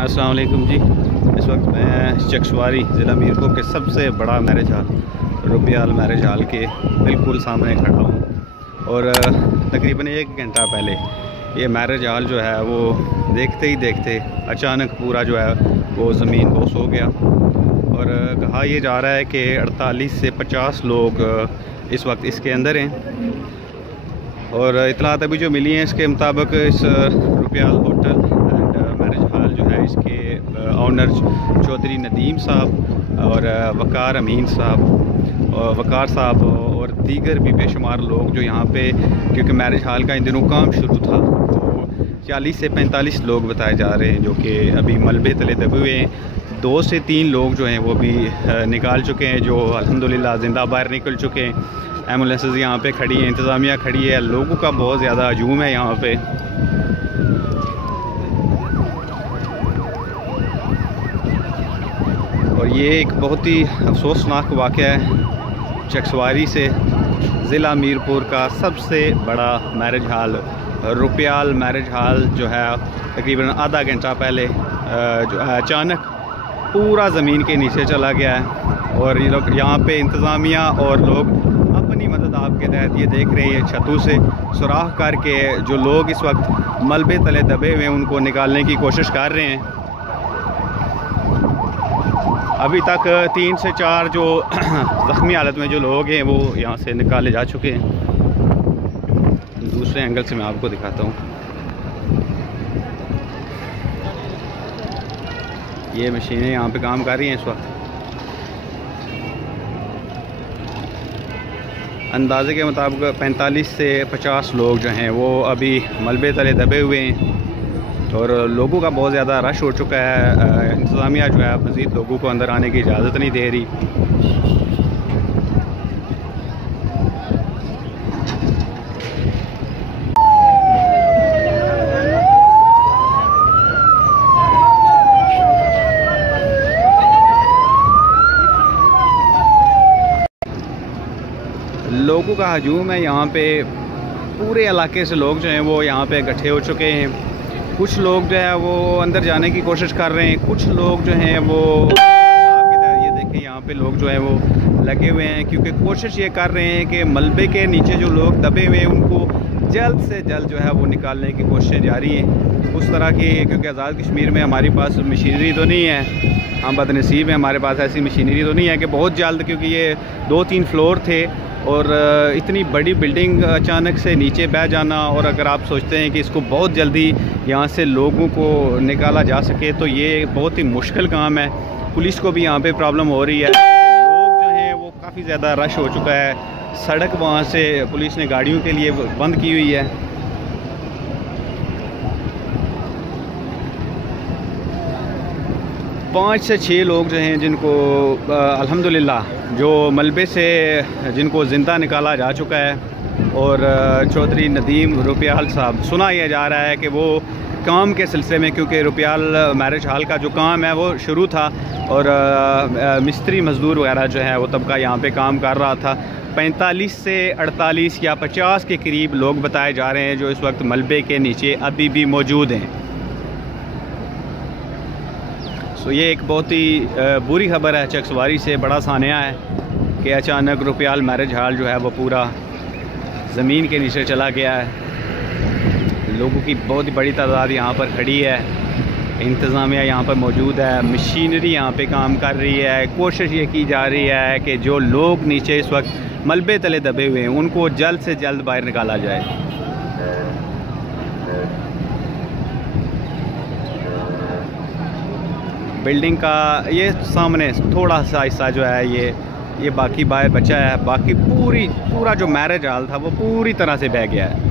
अस्सलाम वालेकुम जी। इस वक्त मैं चकसवारी ज़िला मीरपुर के सबसे बड़ा marriage hall Rupyal marriage hall के बिल्कुल सामने खड़ा हूँ और तकरीबन 1 घंटा पहले ये मैरिज हाल जो है वो देखते ही देखते अचानक पूरा जो है वो ज़मीन बोस हो गया और कहा यह जा रहा है कि 48 से 50 लोग इस वक्त इसके अंदर हैं और इतलात अभी जो मिली हैं इसके मुताबिक इस Rupyal hotel and marriage hall जो है इसके ऑनर चौधरी नदीम साहब और वकार अमीन साहब और वकार साहब और दीगर भी बेशुमार लोग जो यहाँ पे, क्योंकि मैरिज हाल का इन दिनों काम शुरू था, तो 40 से 45 लोग बताए जा रहे हैं जो कि अभी मलबे तले दबे हुए हैं। 2 से 3 लोग जो हैं वो भी निकाल चुके हैं, जो अल्हम्दुलिल्लाह ज़िंदा बाहर निकल चुके हैं। एम्बुलेंसेस यहाँ पे खड़ी हैं, इंतज़ामिया खड़ी है, लोगों का बहुत ज़्यादा हजूम है यहाँ पे। और ये एक बहुत ही अफसोसनाक वाक़या है, चकसवारी से ज़िला मीरपुर का सबसे बड़ा marriage hall Rupyal marriage hall जो है तकरीबन आधा घंटा पहले जो अचानक पूरा ज़मीन के नीचे चला गया है। और ये लोग यहाँ पे इंतज़ामिया और लोग अपनी मदद आपके तहत ये देख रहे हैं, छतों से सुराख करके जो लोग इस वक्त मलबे तले दबे हुए हैं उनको निकालने की कोशिश कर रहे हैं। अभी तक 3 से 4 जो ज़ख्मी हालत में जो लोग हैं वो यहाँ से निकाले जा चुके हैं। दूसरे एंगल से मैं आपको दिखाता हूँ। ये मशीनें यहाँ पे काम कर रही हैं इस वक्त। अंदाजे के मुताबिक 45 से 50 लोग जो हैं वो अभी मलबे तले दबे हुए हैं और लोगों का बहुत ज़्यादा रश हो चुका है। इंतज़ामिया जो है मज़ीद लोगों को अंदर आने की इजाज़त नहीं दे रही। लोगों का हजूम है यहाँ पे, पूरे इलाके से लोग जो हैं वो यहाँ पे इकट्ठे हो चुके हैं। कुछ लोग जो है वो अंदर जाने की कोशिश कर रहे हैं, कुछ लोग जो हैं वो ये देखें यहाँ पे लोग जो है वो लगे हुए हैं, क्योंकि कोशिश ये कर रहे हैं कि मलबे के नीचे जो लोग दबे हुए हैं उनको जल्द से जल्द जो है वो निकालने की कोशिशें जारी हैं। उस तरह की, क्योंकि आज़ाद कश्मीर में हमारे पास मशीनरी तो नहीं है, हम बदनसीब हैं, हमारे पास ऐसी मशीनरी तो नहीं है कि बहुत जल्द, क्योंकि ये 2-3 फ्लोर थे और इतनी बड़ी बिल्डिंग अचानक से नीचे बह जाना, और अगर आप सोचते हैं कि इसको बहुत जल्दी यहाँ से लोगों को निकाला जा सके तो ये बहुत ही मुश्किल काम है। पुलिस को भी यहाँ पे प्रॉब्लम हो रही है, लोग जो हैं वो काफ़ी ज़्यादा रश हो चुका है। सड़क वहाँ से पुलिस ने गाड़ियों के लिए बंद की हुई है। पाँच से 6 लोग जो हैं जिनको अल्हम्दुलिल्लाह जो मलबे से जिनको ज़िंदा निकाला जा चुका है। और चौधरी नदीम रुपयाल साहब, सुना यह जा रहा है कि वो काम के सिलसिले में, क्योंकि रुपयाल मैरिज हाल का जो काम है वो शुरू था और मिस्त्री मज़दूर वगैरह जो है वो तबका यहाँ पे काम कर रहा था। 45 से 48 या 50 के करीब लोग बताए जा रहे हैं जो इस वक्त मलबे के नीचे अभी भी मौजूद हैं। तो ये एक बहुत ही बुरी खबर है, चकसवारी से बड़ा सानिया है कि अचानक रुपयाल मैरिज हाल जो है वो पूरा ज़मीन के नीचे चला गया है। लोगों की बहुत ही बड़ी तादाद यहाँ पर खड़ी है, इंतज़ामिया यहाँ पर मौजूद है, मशीनरी यहाँ पे काम कर रही है। कोशिश ये की जा रही है कि जो लोग नीचे इस वक्त मलबे तले दबे हुए हैं उनको जल्द से जल्द बाहर निकाला जाए। बिल्डिंग का ये सामने थोड़ा सा हिस्सा जो है ये बाकी बाहर बचा है, बाकी पूरा जो मैरिज हाल था वो पूरी तरह से बह गया है।